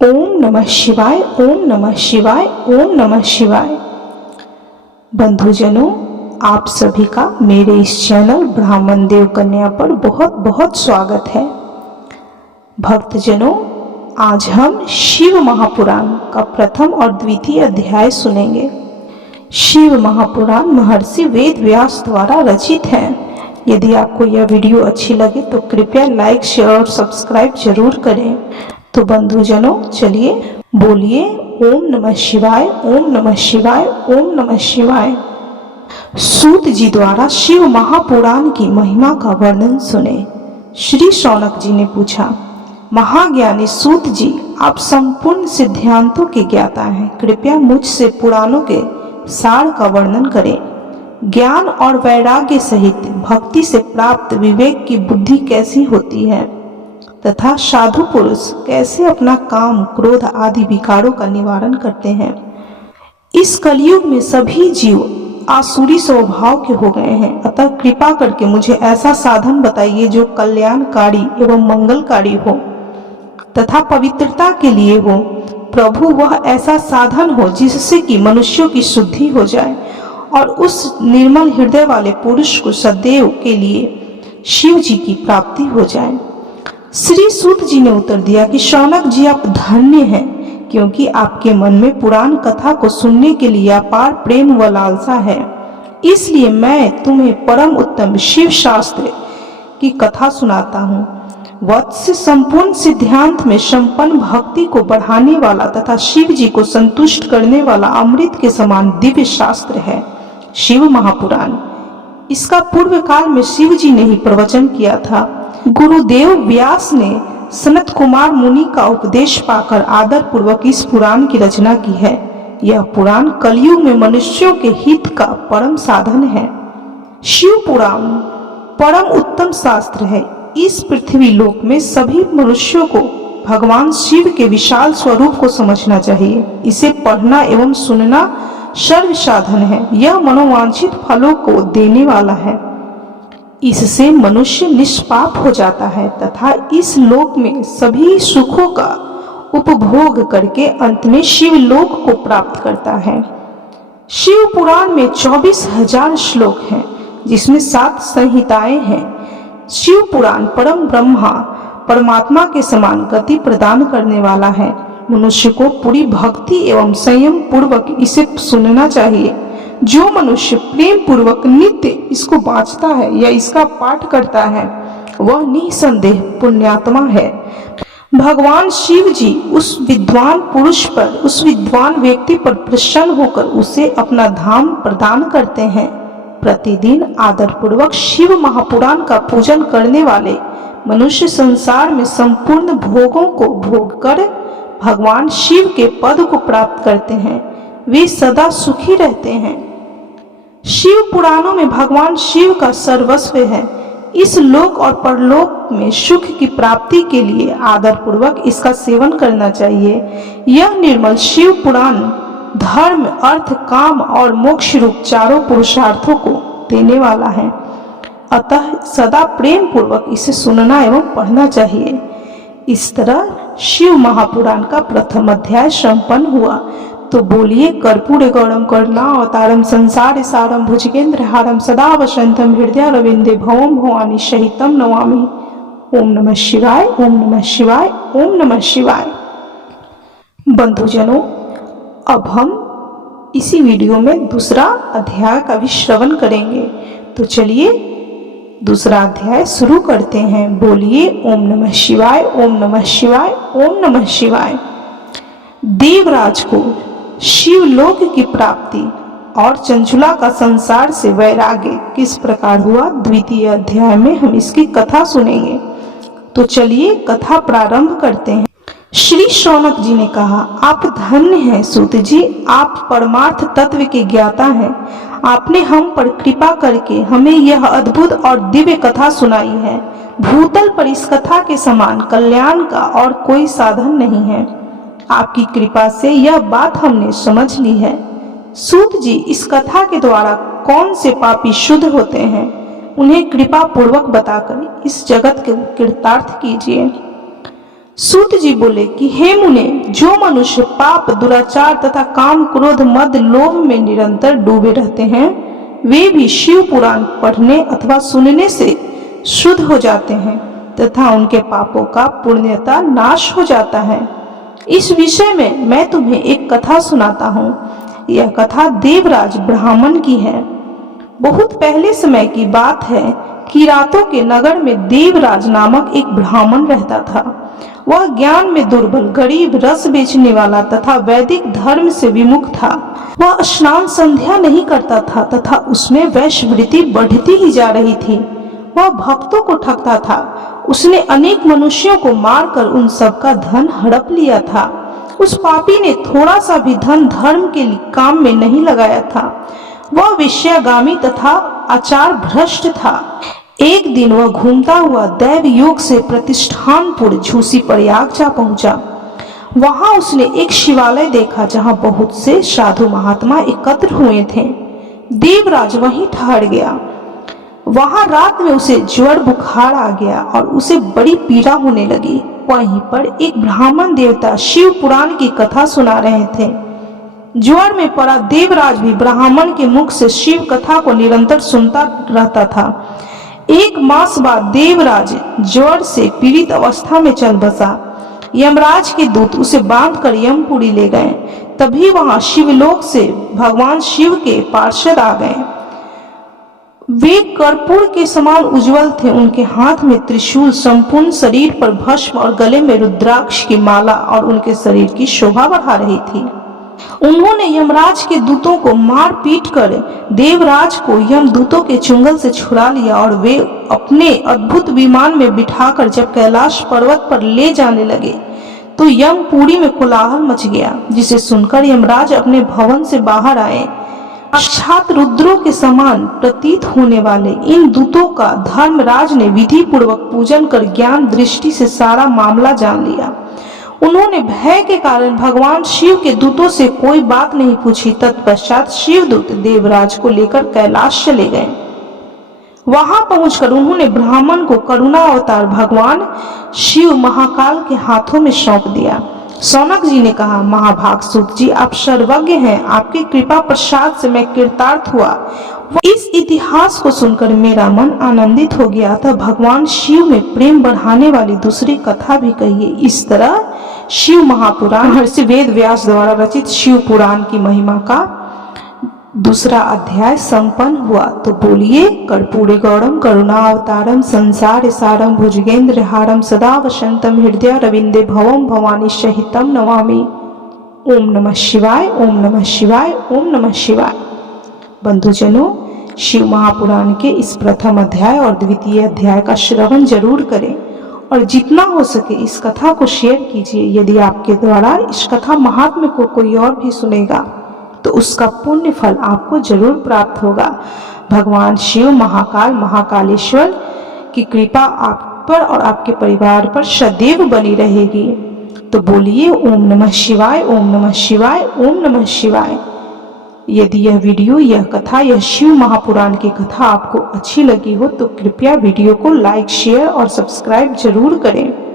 ओम नमः शिवाय, ओम नमः शिवाय, ओम नमः शिवाय। बंधुजनों, आप सभी का मेरे इस चैनल ब्राह्मण देव कन्या पर बहुत बहुत स्वागत है। भक्तजनों, आज हम शिव महापुराण का प्रथम और द्वितीय अध्याय सुनेंगे। शिव महापुराण महर्षि वेद व्यास द्वारा रचित है। यदि आपको यह वीडियो अच्छी लगे तो कृपया लाइक, शेयर और सब्सक्राइब जरूर करें। तो बंधुजनों, चलिए बोलिए ओम नमः शिवाय, ओम नमः शिवाय, ओम नमः शिवाय। सूत जी द्वारा शिव महापुराण की महिमा का वर्णन सुने। श्री शौनक जी ने पूछा, महाज्ञानी सूत जी, आप संपूर्ण सिद्धांतों के ज्ञाता हैं, कृपया मुझसे पुराणों के सार का वर्णन करें। ज्ञान और वैराग्य सहित भक्ति से प्राप्त विवेक की बुद्धि कैसी होती है तथा साधु पुरुष कैसे अपना काम, क्रोध आदि विकारों का निवारण करते हैं। इस कलयुग में सभी जीव आसुरी स्वभाव के हो गए हैं, अतः कृपा करके मुझे ऐसा साधन बताइए जो कल्याणकारी एवं मंगलकारी हो तथा पवित्रता के लिए हो। प्रभु, वह ऐसा साधन हो जिससे कि मनुष्यों की शुद्धि हो जाए और उस निर्मल हृदय वाले पुरुष को सदैव के लिए शिव जी की प्राप्ति हो जाए। श्री सूत जी ने उत्तर दिया कि शौनक जी, आप धन्य हैं, क्योंकि आपके मन में पुराण कथा को सुनने के लिए अपार प्रेम व लालसा है। इसलिए मैं तुम्हें परम उत्तम शिव शास्त्र की कथा सुनाता हूँ। वत्स, संपूर्ण सिद्धांत में संपन्न भक्ति को बढ़ाने वाला तथा शिव जी को संतुष्ट करने वाला अमृत के समान दिव्य शास्त्र है शिव महापुराण। इसका पूर्व काल में शिव जी ने ही प्रवचन किया था। गुरुदेव व्यास ने सनत कुमार मुनि का उपदेश पाकर आदर पूर्वक इस पुराण की रचना की है। यह पुराण कलयुग में मनुष्यों के हित का परम साधन है। शिव पुराण परम उत्तम शास्त्र है। इस पृथ्वी लोक में सभी मनुष्यों को भगवान शिव के विशाल स्वरूप को समझना चाहिए। इसे पढ़ना एवं सुनना सर्व साधन है। यह मनोवांछित फलों को देने वाला है। इससे मनुष्य निष्पाप हो जाता है तथा इस लोक में सभी सुखों का उपभोग करके अंत में शिव लोक को प्राप्त करता है। शिव पुराण में 24,000 श्लोक हैं, जिसमें 7 संहिताएं हैं। शिव पुराण परम ब्रह्मा परमात्मा के समान गति प्रदान करने वाला है। मनुष्य को पूरी भक्ति एवं संयम पूर्वक इसे सुनना चाहिए। जो मनुष्य प्रेम पूर्वक नित्य इसको बाँचता है या इसका पाठ करता है, वह निसंदेह पुण्यात्मा है। भगवान शिव जी उस विद्वान पुरुष पर, उस विद्वान व्यक्ति पर प्रसन्न होकर उसे अपना धाम प्रदान करते हैं। प्रतिदिन आदर पूर्वक शिव महापुराण का पूजन करने वाले मनुष्य संसार में संपूर्ण भोगों को भोग कर भगवान शिव के पद को प्राप्त करते हैं। वे सदा सुखी रहते हैं। शिव पुराणों में भगवान शिव का सर्वस्व है। इस लोक और परलोक में सुख की प्राप्ति के लिए आदर पूर्वक इसका सेवन करना चाहिए। यह निर्मल शिव पुराण धर्म, अर्थ, काम और मोक्ष रूप चारों पुरुषार्थों को देने वाला है। अतः सदा प्रेम पूर्वक इसे सुनना एवं पढ़ना चाहिए। इस तरह शिव महापुराण का प्रथम अध्याय संपन्न हुआ। तो बोलिए, कर्पूर गौरम करुणावतारम संसार सारम भुजगेंद्र हारम सदा वसंतम हृदय रविंदे भवम भवानी सहितम नमामि। ओम नमः शिवाय, ओम नमः शिवाय, ओम नमः शिवाय। बंधुजनों, अब हम इसी वीडियो में दूसरा अध्याय का भी श्रवण करेंगे। तो चलिए दूसरा अध्याय शुरू करते हैं। बोलिए ओम नमः शिवाय, ओम नमः शिवाय, ओम नमः शिवाय। देवराज को शिवलोक की प्राप्ति और चंचुला का संसार से वैराग्य किस प्रकार हुआ, द्वितीय अध्याय में हम इसकी कथा सुनेंगे। तो चलिए कथा प्रारंभ करते हैं। श्री शौनक जी ने कहा, आप धन्य हैं सूत जी, आप परमार्थ तत्व के ज्ञाता हैं। आपने हम पर कृपा करके हमें यह अद्भुत और दिव्य कथा सुनाई है। भूतल पर इस कथा के समान कल्याण का और कोई साधन नहीं है। आपकी कृपा से यह बात हमने समझ ली है। सूत जी, इस कथा के द्वारा कौन से पापी शुद्ध होते हैं, उन्हें कृपा पूर्वक बताकर इस जगत को कृतार्थ कीजिए। सूत जी बोले कि हे मुने, जो मनुष्य पाप, दुराचार तथा काम, क्रोध, मद, लोभ में निरंतर डूबे रहते हैं, वे भी शिव पुराण पढ़ने अथवा सुनने से शुद्ध हो जाते हैं तथा उनके पापों का पुण्यता नाश हो जाता है। इस विषय में मैं तुम्हें एक कथा सुनाता हूँ। यह कथा देवराज ब्राह्मण की है। बहुत पहले समय की बात है कि रातों के नगर में देवराज नामक एक ब्राह्मण रहता था। वह ज्ञान में दुर्बल, गरीब, रस बेचने वाला तथा वैदिक धर्म से विमुख था। वह स्नान संध्या नहीं करता था तथा उसमें वैश्यवृत्ति बढ़ती ही जा रही थी। वह भक्तों को ठगता था। उसने अनेक मनुष्यों को मारकर उन सबका धन हड़प लिया था। उस पापी ने थोड़ा सा भी धन धर्म के काम में नहीं लगाया था। वह विषयागामी तथा आचार भ्रष्ट था। एक दिन वह घूमता हुआ दैव योग से प्रतिष्ठानपुर झूसी प्रयाग जा पहुंचा। वहां उसने एक शिवालय देखा जहां बहुत से साधु महात्मा एकत्र हुए थे। देवराज वहीं ठहर गया। वहां रात में उसे ज्वर बुखार आ गया और उसे बड़ी पीड़ा होने लगी। वहीं पर एक ब्राह्मण देवता शिव पुराण की कथा सुना रहे थे। ज्वर में पड़ा देवराज भी ब्राह्मण के मुख से शिव कथा को निरंतर सुनता रहता था। एक मास बाद देवराज ज्वर से पीड़ित अवस्था में चल बसा। यमराज के दूत उसे बांधकर यमपुरी ले गए। तभी वहां शिवलोक से भगवान शिव के पार्षद आ गए। वे कर्पूर के समान उज्जवल थे। उनके हाथ में त्रिशूल, संपूर्ण शरीर पर भस्म और गले में रुद्राक्ष की माला और उनके शरीर की शोभा बढ़ा रही थी। उन्होंने यमराज के दूतों को मार पीट कर देवराज को यमदूतों के चुंगल से छुड़ा लिया और वे अपने अद्भुत विमान में बिठाकर जब कैलाश पर्वत पर ले जाने लगे तो यमपुरी में कोलाहल मच गया, जिसे सुनकर यमराज अपने भवन से बाहर आए। साक्षात रुद्रों के समान प्रतीत होने वाले इन दूतों का धर्मराज ने विधि पूर्वक पूजन कर ज्ञान दृष्टि से सारा मामला जान लिया। उन्होंने भय के कारण भगवान शिव के दूतों से कोई बात नहीं पूछी। तत्पश्चात शिवदूत देवराज को लेकर कैलाश चले गए। वहां पहुंचकर उन्होंने ब्राह्मण को करुणा अवतार भगवान शिव महाकाल के हाथों में सौंप दिया। सौनक जी ने कहा, महाभाग सूत जी, आप सर्वज्ञ हैं। आपकी कृपा प्रसाद से मैं कृतार्थ हुआ। इस इतिहास को सुनकर मेरा मन आनंदित हो गया। था भगवान शिव में प्रेम बढ़ाने वाली दूसरी कथा भी कहिए। इस तरह शिव महापुराण महर्षि वेद व्यास द्वारा रचित शिव पुराण की महिमा का दूसरा अध्याय संपन्न हुआ। तो बोलिए, कर्पूरे गौरम करुणावतारम संसार सारम भुजगेंद्र हारम सदा वसंतम हृदय रविंदे भवम भवानी सहितम नमामि। ओम नमः शिवाय, ओम नमः शिवाय, ओम नमः शिवाय। बंधुजनों, शिव महापुराण के इस प्रथम अध्याय और द्वितीय अध्याय का श्रवण जरूर करें और जितना हो सके इस कथा को शेयर कीजिए। यदि आपके द्वारा इस कथा महात्म्य को कोई और भी सुनेगा तो उसका पुण्य फल आपको जरूर प्राप्त होगा। भगवान शिव महाकाल महाकालेश्वर की कृपा आप पर और आपके परिवार पर सदैव बनी रहेगी। तो बोलिए, ओम नमः शिवाय, ओम नमः शिवाय, ओम नमः शिवाय। यदि यह वीडियो, यह कथा, यह शिव महापुराण की कथा आपको अच्छी लगी हो तो कृपया वीडियो को लाइक, शेयर और सब्सक्राइब जरूर करें।